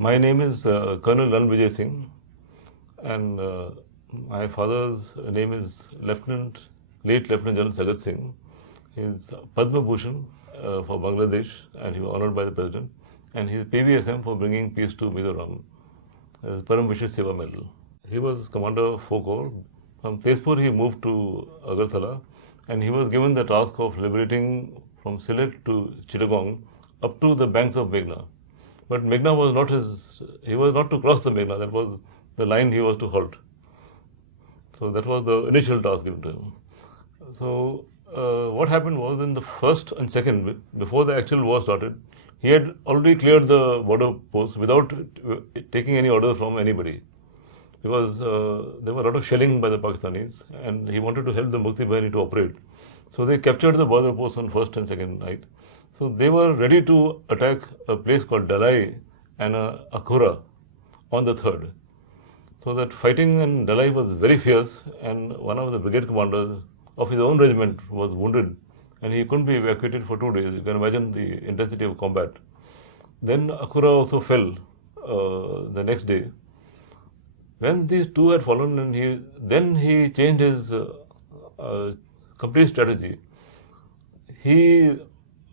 My name is Colonel Ranvijay Singh, and my father's name is late Lieutenant General Sagat Singh. He is Padma Bhushan for Bangladesh, and he was honored by the President. And he is PVSM for bringing peace to Mizoram, as Param Vishesh Seva Medal. He was commander of 4 Corps. From Tezpur, he moved to Agartala, and he was given the task of liberating from Sylhet to Chittagong up to the banks of Meghna. But Meghna was not he was not to cross the Meghna, that was the line he was to halt. So that was the initial task given to him. So what happened was, in the first and second, before the actual war started, he had already cleared the border posts without taking any orders from anybody. Because there were a lot of shelling by the Pakistanis, and he wanted to help the Mukti Bahini to operate. So they captured the border posts on first and second night. So they were ready to attack a place called Dalai and Akhura on the third. So that fighting in Dalai was very fierce, and one of the brigade commanders of his own regiment was wounded, and he couldn't be evacuated for 2 days. You can imagine the intensity of combat. Then Akhura also fell the next day. When these two had fallen, and then he changed his complete strategy. He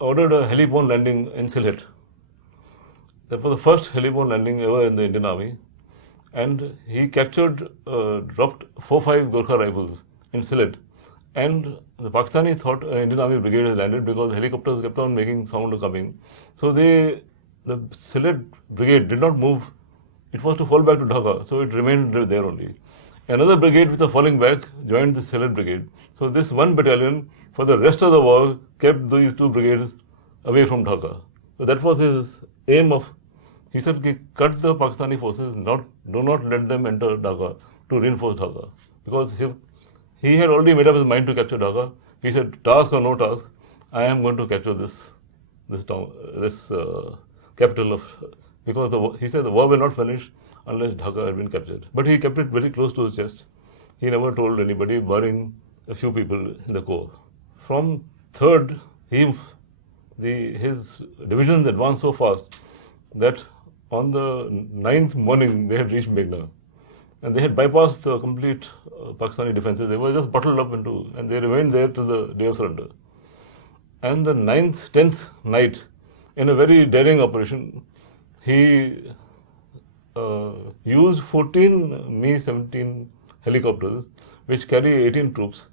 ordered a heliborne landing in Sylhet. That was the first heliborne landing ever in the Indian Army. And he captured, dropped 4-5 Gorkha rifles in Sylhet. And the Pakistanis thought an Indian Army brigade had landed because helicopters kept on making sound coming. So the Sylhet brigade did not move. It was to fall back to Dhaka, so it remained there only. Another brigade which was falling back joined the Sylhet brigade. So this one battalion, for the rest of the war, kept these two brigades away from Dhaka. So that was his aim of, he said, cut the Pakistani forces, do not let them enter Dhaka to reinforce Dhaka. Because he had already made up his mind to capture Dhaka. He said, task or no task, I am going to capture this town, this capital of, because he said the war will not finish unless Dhaka had been captured. But he kept it very close to his chest. He never told anybody, barring a few people in the Corps. From third, his divisions advanced so fast that on the 9th morning they had reached Meghna. And they had bypassed the complete Pakistani defenses. They were just bottled up and they remained there till the day of surrender. And the 9th, 10th night, in a very daring operation, he used 14 Mi-17 helicopters which carry 18 troops.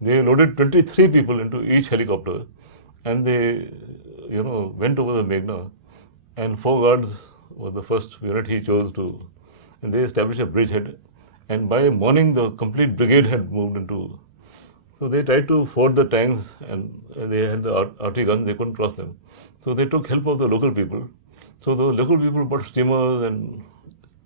They loaded 23 people into each helicopter, and they went over the Meghna, and 4 guards was the first unit he chose to, and they established a bridgehead, and by morning the complete brigade had moved into. So they tried to ford the tanks, and they had the artillery guns, they couldn't cross them. So they took help of the local people. So the local people bought steamers, and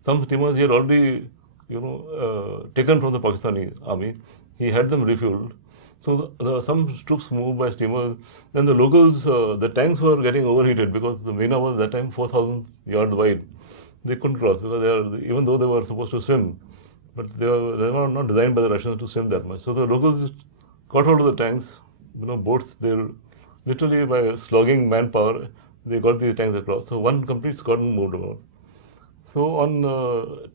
some steamers he had already, taken from the Pakistani army. He had them refueled. So some troops moved by steamers. Then the locals, the tanks were getting overheated because the Meghna was that time 4,000 yards wide. They couldn't cross because even though they were supposed to swim, but they were not designed by the Russians to swim that much. So the locals just got out of the tanks, boats. They literally by slogging manpower, they got these tanks across. So one complete squadron moved around. So on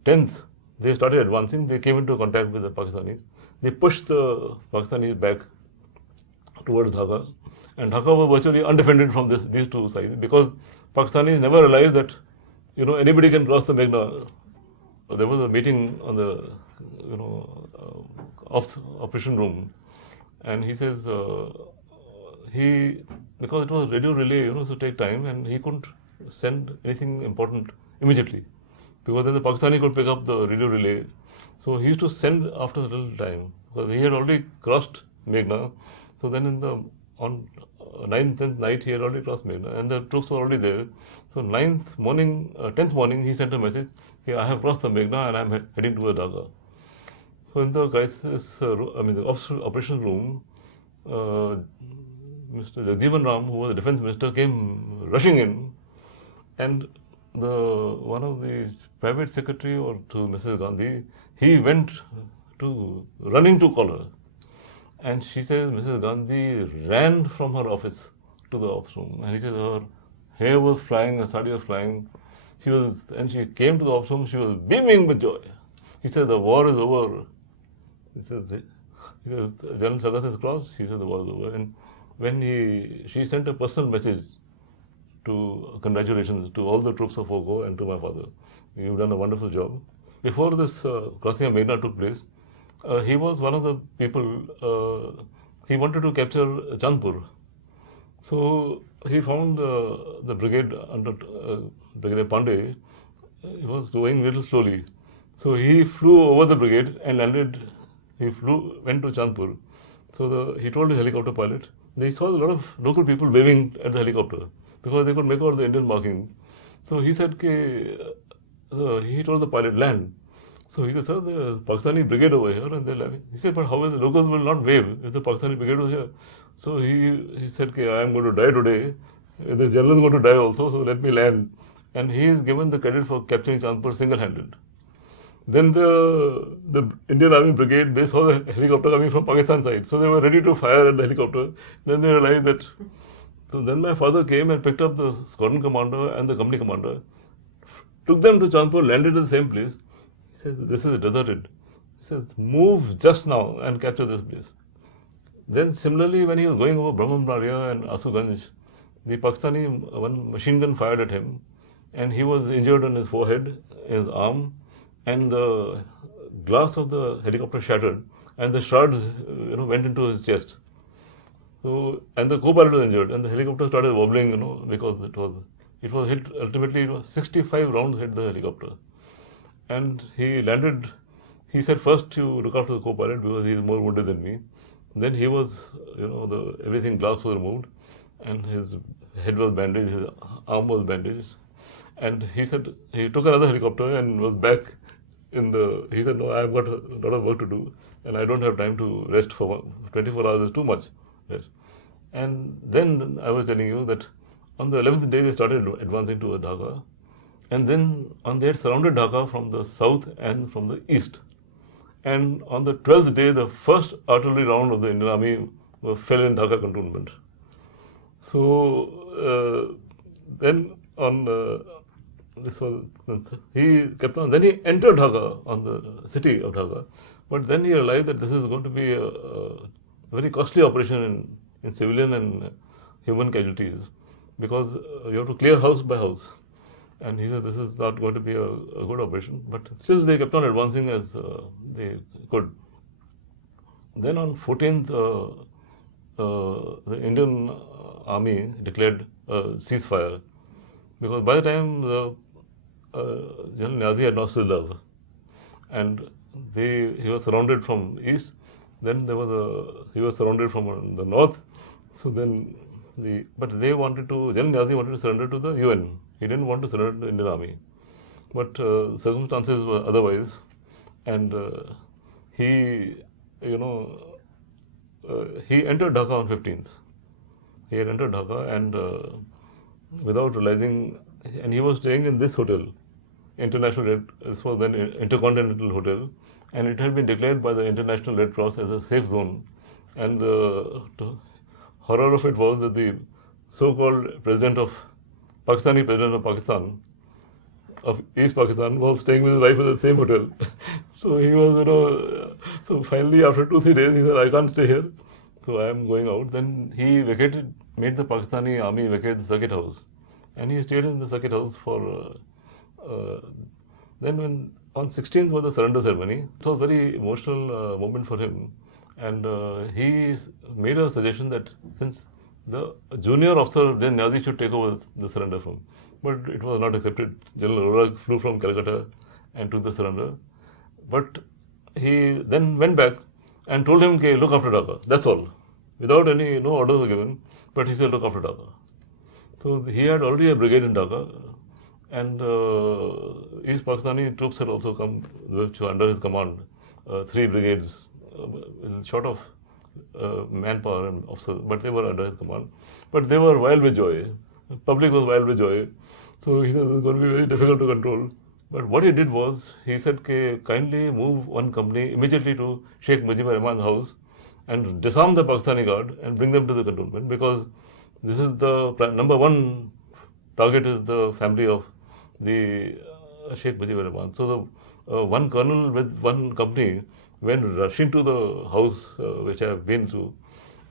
10th, they started advancing. They came into contact with the Pakistanis. They pushed the Pakistanis back towards Dhaka. And Dhaka was virtually undefended from these two sides because Pakistanis never realized that anybody can cross the Meghna. There was a meeting on the operation room, and he says because it was radio relay, so take time, and he couldn't send anything important immediately because then the Pakistani could pick up the radio relay. So he used to send after a little time because he had already crossed Meghna. So then on 9th, 10th night, he had already crossed Meghna, and the troops were already there. So 10th morning, he sent a message, okay, I have crossed the Meghna and I am heading towards Dhaka. So in the crisis, the operation room, Mr. Jagjeevan Ram, who was the defense minister, came rushing in, and one of the private secretary to Mrs. Gandhi, he went running to call her. And she says Mrs. Gandhi ran from her office to the ops room. And he says her hair was flying, her sari was flying. she came to the ops room, she was beaming with joy. He said, the war is over. He says, General Sagat has crossed. He said, the war is over. And when she sent a personal message to congratulations to all the troops of Oko and to my father. You've done a wonderful job. Before this crossing of Meghna took place, he was one of the people, he wanted to capture Chandpur. So he found the brigade under Brigadier Pandey, he was going a little slowly. So he flew over the brigade and landed, went to Chandpur. So he told the helicopter pilot, they saw a lot of local people waving at the helicopter because they could make out the Indian marking. So he said, he told the pilot, land. So he said, sir, the Pakistani brigade over here, and they're laughing. He said, but how is the locals will not wave if the Pakistani brigade was here? So he said, I am going to die today. This general is going to die also, so let me land. And he is given the credit for capturing Chandpur single-handed. Then the Indian Army brigade, they saw the helicopter coming from Pakistan side. So they were ready to fire at the helicopter. Then they realized that. So then my father came and picked up the squadron commander and the company commander, took them to Chandpur, landed at the same place. He said, this is deserted. He says, move just now and capture this place. Then similarly, when he was going over Brahmanbaria and Asuganj, the Pakistani, one machine gun fired at him, and he was injured on his forehead, his arm, and the glass of the helicopter shattered, and the shards, went into his chest. So, and the co-pilot was injured, and the helicopter started wobbling, because it was hit, ultimately 65 rounds hit the helicopter. And he landed, he said, first you look after the co-pilot because he is more wounded than me. Then he was, everything, glass was removed, and his head was bandaged, his arm was bandaged. And he said, he took another helicopter and was back he said, no, I've got a lot of work to do, and I don't have time to rest for 24 hours is too much. Yes. And then I was telling you that on the 11th day they started advancing to Dhaka, and then they had surrounded Dhaka from the south and from the east. And on the 12th day, the first artillery round of the Indian Army fell in Dhaka cantonment. So then he kept on. Then he entered Dhaka, on the city of Dhaka, but then he realized that this is going to be a very costly operation in civilian and human casualties, because you have to clear house by house. And he said this is not going to be a good operation, but still they kept on advancing as they could. Then on 14th, the Indian Army declared a ceasefire, because by the time General Niazi had lost his love, and he was surrounded from east. Then he was surrounded from the north. So then but they wanted to, General Niazi wanted to surrender to the UN. He didn't want to surrender to the Indian Army. But circumstances were otherwise. And he entered Dhaka on 15th. He had entered Dhaka, and without realizing, and he was staying in this hotel, this was then Intercontinental Hotel, and it had been declared by the International Red Cross as a safe zone. And the horror of it was that the so-called Pakistani president of Pakistan, of East Pakistan, was staying with his wife in the same hotel. So he was, so finally after 2-3 days, he said, I can't stay here, so I am going out. Then he made the Pakistani army vacate the circuit house. And he stayed in the circuit house for, then when on 16th was the surrender ceremony. It was a very emotional moment for him. And he made a suggestion that since the junior officer, then Niazi should take over the surrender from. But it was not accepted. General Arora flew from Calcutta and took the surrender. But he then went back and told him, okay, look after Dhaka. That's all. Without no orders were given. But he said, look after Dhaka. So he had already a brigade in Dhaka, and East Pakistani troops had also come, which were under his command, 3 brigades, short of manpower and officers, but they were under his command. But they were wild with joy. The public was wild with joy. So he said, this is going to be very difficult to control. But what he did was, he said, kindly move one company immediately to Sheikh Mujibur Rahman's house and disarm the Pakistani guard and bring them to the cantonment, because this is the number one target is the family of the Sheikh Mujibur Rahman. So the one colonel with one company went rushing to the house which I have been to,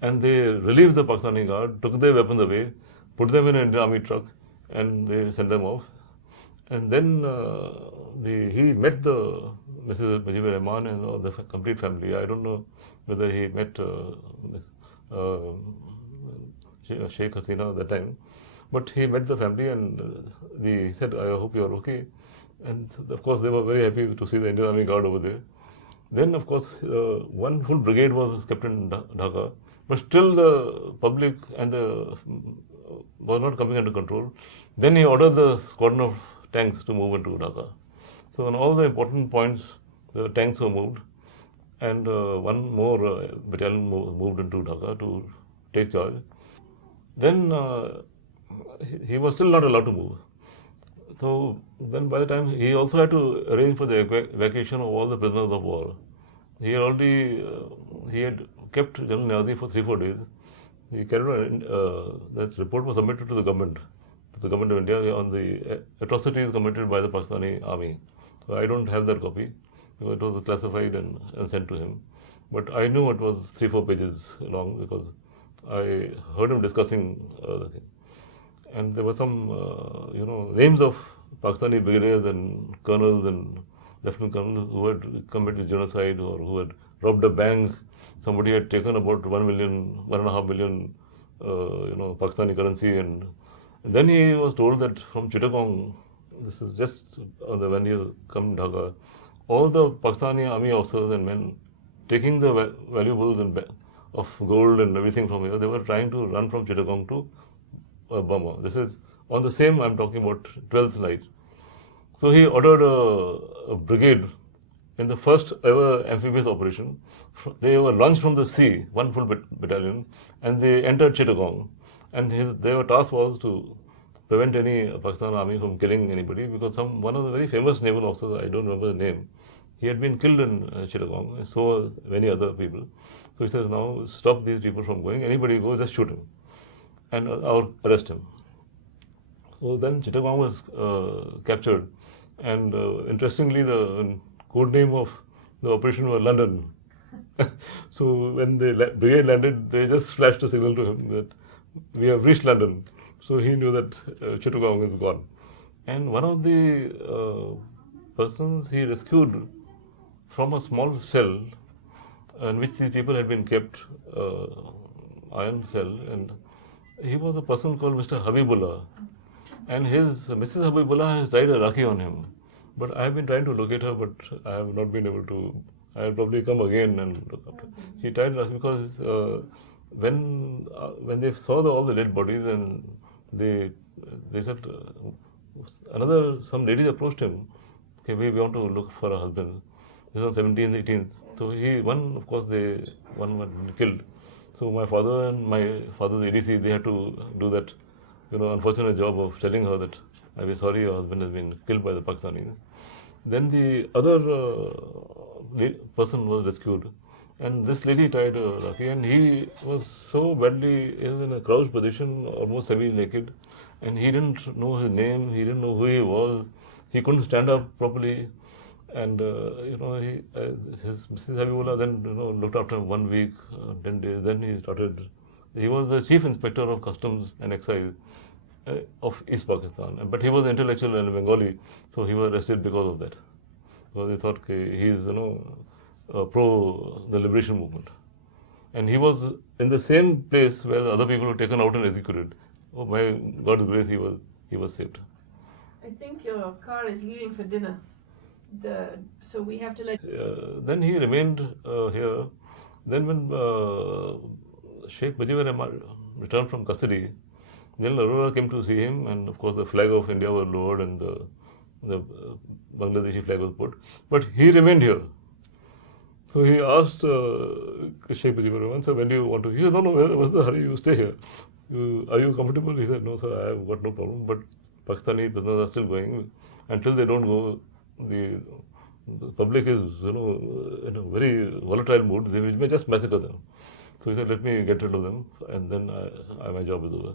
and they relieved the Pakistani guard, took their weapons away, put them in an Indian army truck, and they sent them off. And then he met the Mrs. Mujibur Rahman and all the complete family. I don't know whether he met Sheikh Hasina at that time, but he met the family and he said, "I hope you are okay." And of course, they were very happy to see the Indian Army Guard over there. Then, of course, one full brigade was kept in Dhaka, but still the public and was not coming under control. Then he ordered the squadron of tanks to move into Dhaka. So on all the important points, the tanks were moved, and one more battalion moved into Dhaka to take charge. Then he was still not allowed to move. So then by the time, he also had to arrange for the evacuation of all the prisoners of war. He had already, he had kept General Niazi for 3-4 days. He carried out, that report was submitted to the government of India on the atrocities committed by the Pakistani army. So I don't have that copy because it was classified and sent to him. But I knew it was 3-4 pages long because I heard him discussing the thing. And there were some, names of Pakistani brigadiers and colonels and lieutenant colonels who had committed genocide or who had robbed a bank. Somebody had taken about 1.5 million, Pakistani currency. And then he was told that from Chittagong, this is just when you come to Dhaka, all the Pakistani army officers and men taking the valuables of gold and everything from here, they were trying to run from Chittagong to Burma. This is on the same, I'm talking about 12th night. So he ordered a brigade in the first ever amphibious operation. They were launched from the sea, one full battalion, and they entered Chittagong. And their task was to prevent any Pakistan army from killing anybody, because one of the very famous naval officers, I don't remember the name, he had been killed in Chittagong, so many other people. So he says, now stop these people from going. Anybody goes, just shoot him and arrest him. So then Chittagong was captured, and interestingly, the code name of the operation was London. So when the brigade landed, they just flashed a signal to him that we have reached London. So he knew that Chittagong is gone. And one of the persons he rescued from a small cell in which these people had been kept, iron cell, and he was a person called Mr. Habibullah. And his Mrs. Habibullah has tied a rakhi on him. But I have been trying to locate her, but I have not been able to. I will probably come again and look up. She tied rakhi because when they saw all the dead bodies, and they said, some ladies approached him, okay, we want to look for a husband. This was on 17th, 18th. So one was killed. So my father and my father's ADC, they had to do that, unfortunate job of telling her that I'm very sorry your husband has been killed by the Pakistanis. Then the other person was rescued, and this lady tied a rakhi, and he was so badly, he was in a crouched position, almost semi-naked, and he didn't know his name, he didn't know who he was, he couldn't stand up properly, and his Mrs. Habibullah then looked after him 1 week, 10 days. Then he was the chief inspector of customs and excise of East Pakistan, but he was intellectual and Bengali, so he was arrested because of that, because they thought he is pro the liberation movement, and he was in the same place where the other people were taken out and executed. Oh, by God's grace, he was saved. I think your car is leaving for dinner. So we have to let. Then he remained here. Then when Sheikh Mujibur Rahman returned from custody, General Arora came to see him, and of course the flag of India was lowered and the Bangladeshi flag was put. But he remained here. So he asked Sheikh Mujibur Rahman, "Sir, when do you want to?" He said, "No, what's the hurry? You stay here. Are you comfortable?" He said, "No, sir, I have got no problem. But Pakistani prisoners are still going. Until they don't go, the public is in a very volatile mood. They may just massacre them." So he said, "Let me get rid of them, and then my job is over."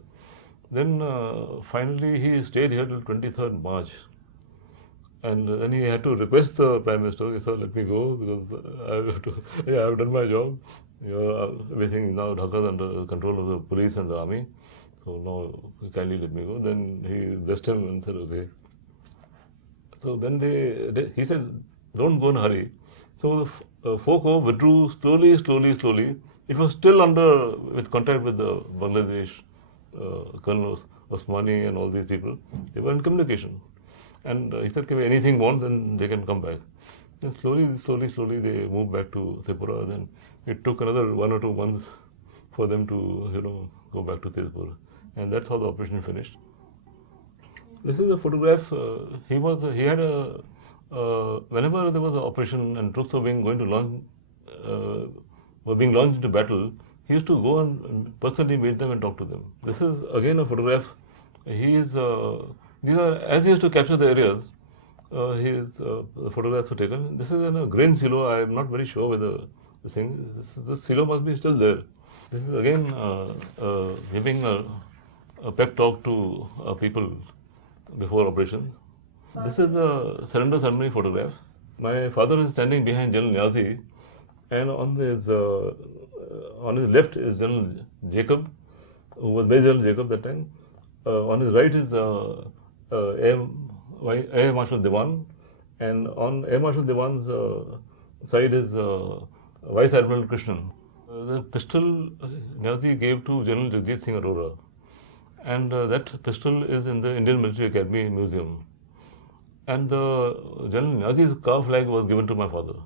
Then finally he stayed here till 23rd March. And then he had to request the Prime Minister, okay, sir, let me go because I have to, yeah, I've done my job. Everything now Dhaka is under control of the police and the army. So now kindly let me go. Then he blessed him and said, okay. So then he said, don't go in a hurry. So the folk withdrew slowly. It was still with contact with the Bangladesh, Colonel Osmani and all these people. They were in communication. And he said, if anything wants, then they can come back. Then slowly they moved back to Tripura. Then it took another 1 or 2 months for them to, go back to Tezpur. And that's how the operation finished. This is a photograph. He had whenever there was an operation and troops were being launched into battle, he used to go and personally meet them and talk to them. This is again a photograph. These are, as he used to capture the areas, the photographs were taken. This is in a grain silo. I am not very sure whether this silo must be still there. This is again giving a pep talk to people before operations. This is the surrender ceremony photograph. My father is standing behind General Niazi, and on his left is General Jacob, who was Major General Jacob that time. On his right is Air Marshal Dewan, and on Air Marshal Dewan's side is Vice Admiral Krishnan. The pistol Niazi gave to General Jagjit Singh Arora, and that pistol is in the Indian Military Academy Museum. And the General Niazi's car flag was given to my father.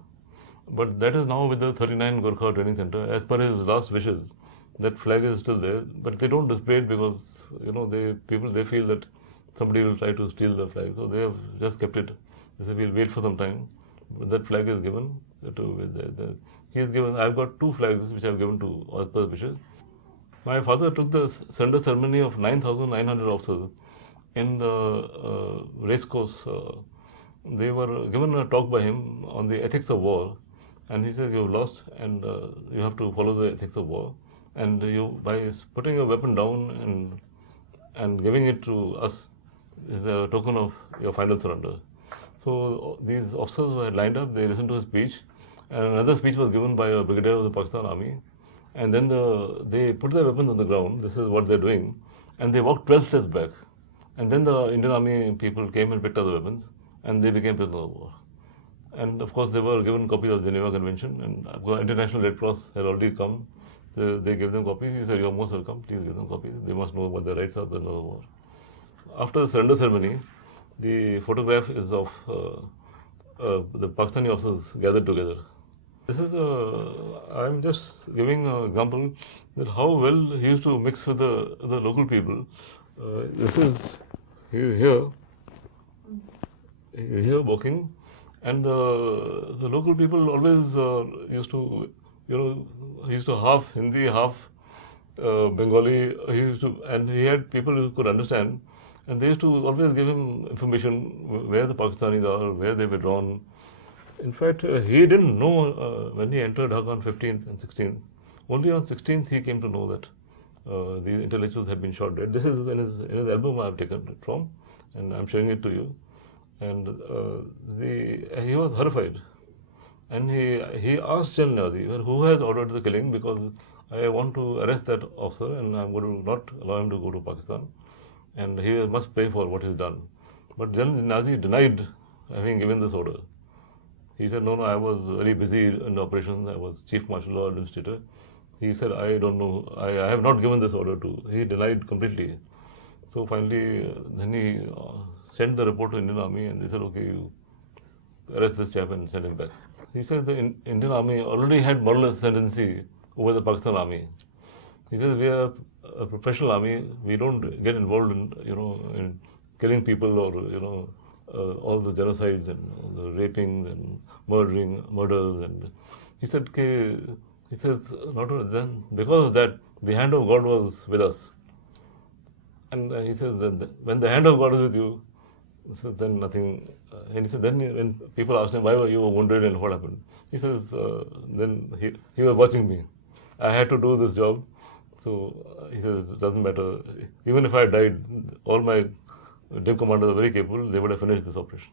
But that is now with the 39 Gorkha Training Center. As per his last wishes, that flag is still there. But they don't display it because, they feel that somebody will try to steal the flag. So they have just kept it. They say, we'll wait for some time. But that flag is given I've got 2 flags which I've given to as per the wishes. My father took the surrender ceremony of 9,900 officers in the racecourse. They were given a talk by him on the ethics of war, and he says, you've lost and you have to follow the ethics of war, and by putting your weapon down and giving it to us is a token of your final surrender. So these officers who had lined up, they listened to his speech, and another speech was given by a brigadier of the Pakistan Army, and then they put their weapons on the ground. This is what they're doing, and they walked 12 steps back. And then the Indian Army people came and picked up the weapons, and they became prisoners of war. And of course, they were given copies of the Geneva Convention, and International Red Cross had already come. They gave them copies. He said, you're most welcome, please give them copies. They must know what their rights are, prisoners of war. After the surrender ceremony, the photograph is of the Pakistani officers gathered together. This is I'm just giving an example that how well he used to mix with the local people. He is here walking, and the local people always used to, he used to half Hindi, half Bengali. And he had people who could understand, and they used to always give him information where the Pakistanis are, where they've withdrawn. In fact, he didn't know when he entered Dhaka on 15th and 16th. Only on 16th he came to know that these intellectuals have been shot dead. This is in his album I have taken it from, and I'm showing it to you. And he was horrified, and he asked General Niazi, who has ordered the killing, because I want to arrest that officer, and I'm going to not allow him to go to Pakistan, and he must pay for what he's done. But General Niazi denied having given this order. He said, no, I was very busy in the operations. I was Chief Martial Law Administrator. He said, I don't know. I have not given this order to. He denied completely. So finally, then he sent the report to Indian Army, and they said, okay, you arrest this chap and send him back. He says the Indian Army already had moral ascendancy over the Pakistan Army. He says, we are a professional army. We don't get involved in killing people or, all the genocides and all the raping and murders. And he says, not only then, because of that, the hand of God was with us. And he says that when the hand of God is with you, so then nothing. And he said, then when people asked him, why were you wounded and what happened? He says, then he was watching me. I had to do this job. So he says, it doesn't matter. Even if I died, all my div commanders are very capable. They would have finished this operation.